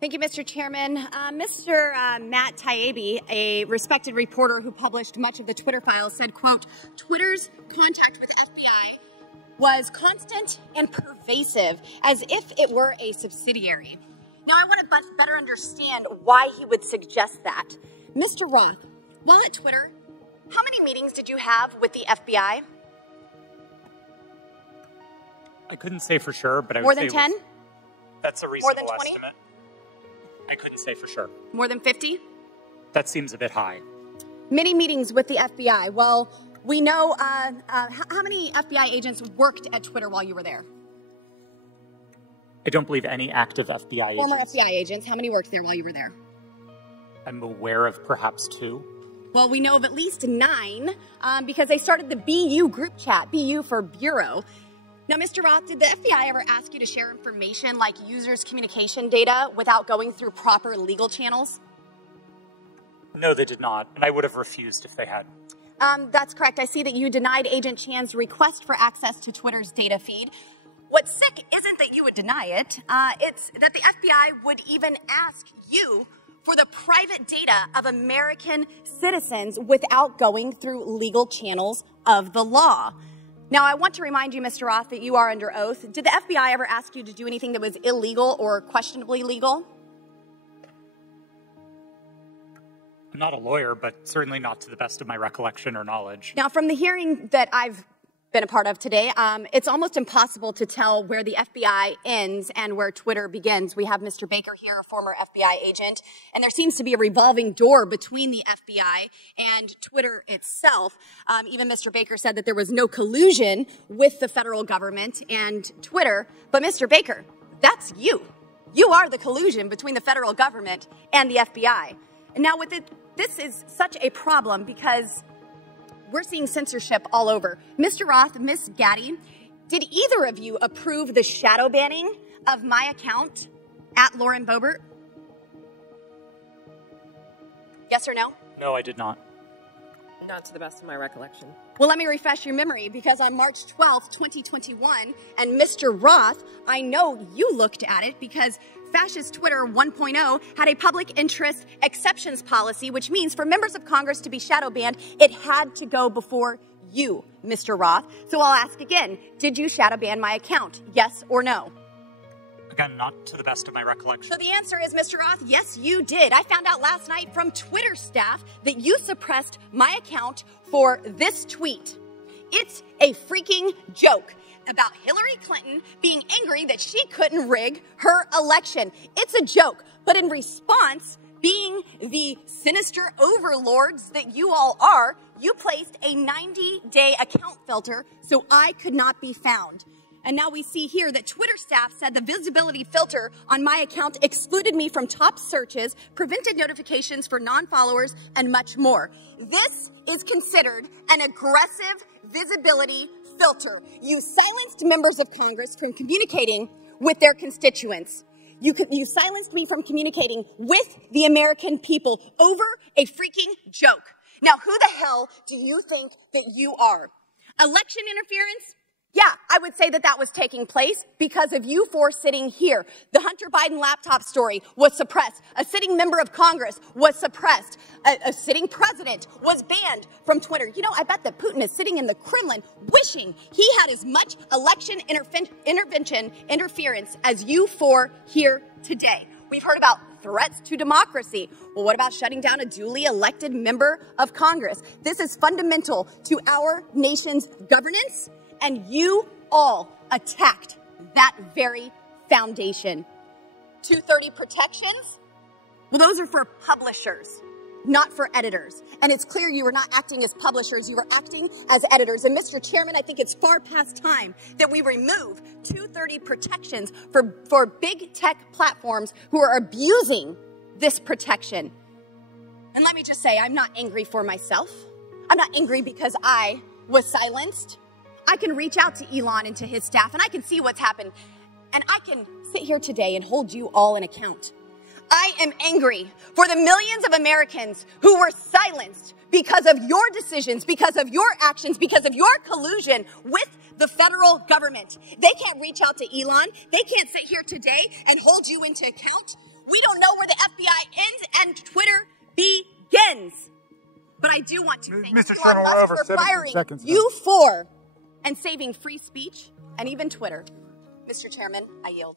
Thank you, Mr. Chairman. Mr. Matt Taibbi, a respected reporter who published much of the Twitter files, said, quote, Twitter's contact with the FBI was constant and pervasive, as if it were a subsidiary. Now, I want to better understand why he would suggest that. Mr. Roth, while at Twitter, how many meetings did you have with the FBI? I couldn't say for sure, but I would More say than 10? That's a More reasonable than 20? estimate. I couldn't say for sure. More than 50? That seems a bit high. Many meetings with the FBI. Well, we know how many FBI agents worked at Twitter while you were there? I don't believe any active FBI agents. Former FBI agents. How many worked there while you were there? I'm aware of perhaps 2. Well, we know of at least 9 because they started the BU group chat, BU for Bureau. Now, Mr. Roth, did the FBI ever ask you to share information like users' communication data without going through proper legal channels? No, they did not, and I would have refused if they had. That's correct. I see that you denied Agent Chan's request for access to Twitter's data feed. What's sick isn't that you would deny it, it's that the FBI would even ask you for the private data of American citizens without going through legal channels of the law. Now, I want to remind you, Mr. Roth, that you are under oath. Did the FBI ever ask you to do anything that was illegal or questionably legal? I'm not a lawyer, but certainly not to the best of my recollection or knowledge. Now, from the hearing that I've been a part of today, it's almost impossible to tell where the FBI ends and where Twitter begins. We have Mr. Boebert here, a former FBI agent, and there seems to be a revolving door between the FBI and Twitter itself. Even Mr. Boebert said that there was no collusion with the federal government and Twitter, but Mr. Boebert, that's you. You are the collusion between the federal government and the FBI. And now with it, this is such a problem because we're seeing censorship all over. Mr. Roth, Ms. Gaddy, did either of you approve the shadow banning of my account at Lauren Boebert? Yes or no? No, I did not. Not to the best of my recollection. Well, let me refresh your memory, because on March 12th, 2021, and Mr. Roth, I know you looked at it because Fascist Twitter 1.0 had a public interest exceptions policy, which means for members of Congress to be shadow banned, it had to go before you, Mr. Roth. So I'll ask again, did you shadow ban my account? Yes or no? Again, not to the best of my recollection. So the answer is, Mr. Roth, yes, you did. I found out last night from Twitter staff that you suppressed my account for this tweet. It's a freaking joke about Hillary Clinton being angry that she couldn't rig her election. It's a joke, but in response, being the sinister overlords that you all are, you placed a 90-day account filter so I could not be found. And now we see here that Twitter staff said the visibility filter on my account excluded me from top searches, prevented notifications for non-followers, and much more. This is considered an aggressive visibility filter. You silenced members of Congress from communicating with their constituents. You silenced me from communicating with the American people over a freaking joke. Now, who the hell do you think that you are? Election interference? Yeah, I would say that that was taking place because of you four sitting here. The Hunter Biden laptop story was suppressed. A sitting member of Congress was suppressed. A sitting president was banned from Twitter. You know, I bet that Putin is sitting in the Kremlin wishing he had as much election interference as you four here today. We've heard about threats to democracy. Well, what about shutting down a duly elected member of Congress? This is fundamental to our nation's governance, and you all attacked that very foundation. 230 protections? Well, those are for publishers, not for editors. And it's clear you were not acting as publishers, you were acting as editors. And Mr. Chairman, I think it's far past time that we remove 230 protections for big tech platforms who are abusing this protection. And let me just say, I'm not angry for myself. I'm not angry because I was silenced. I can reach out to Elon and to his staff, and I can see what's happened. And I can sit here today and hold you all in account. I am angry for the millions of Americans who were silenced because of your decisions, because of your actions, because of your collusion with the federal government. They can't reach out to Elon. They can't sit here today and hold you into account. We don't know where the FBI ends and Twitter begins. But I do want to thank Elon Musk for firing you four and saving free speech and even Twitter. Mr. Chairman, I yield.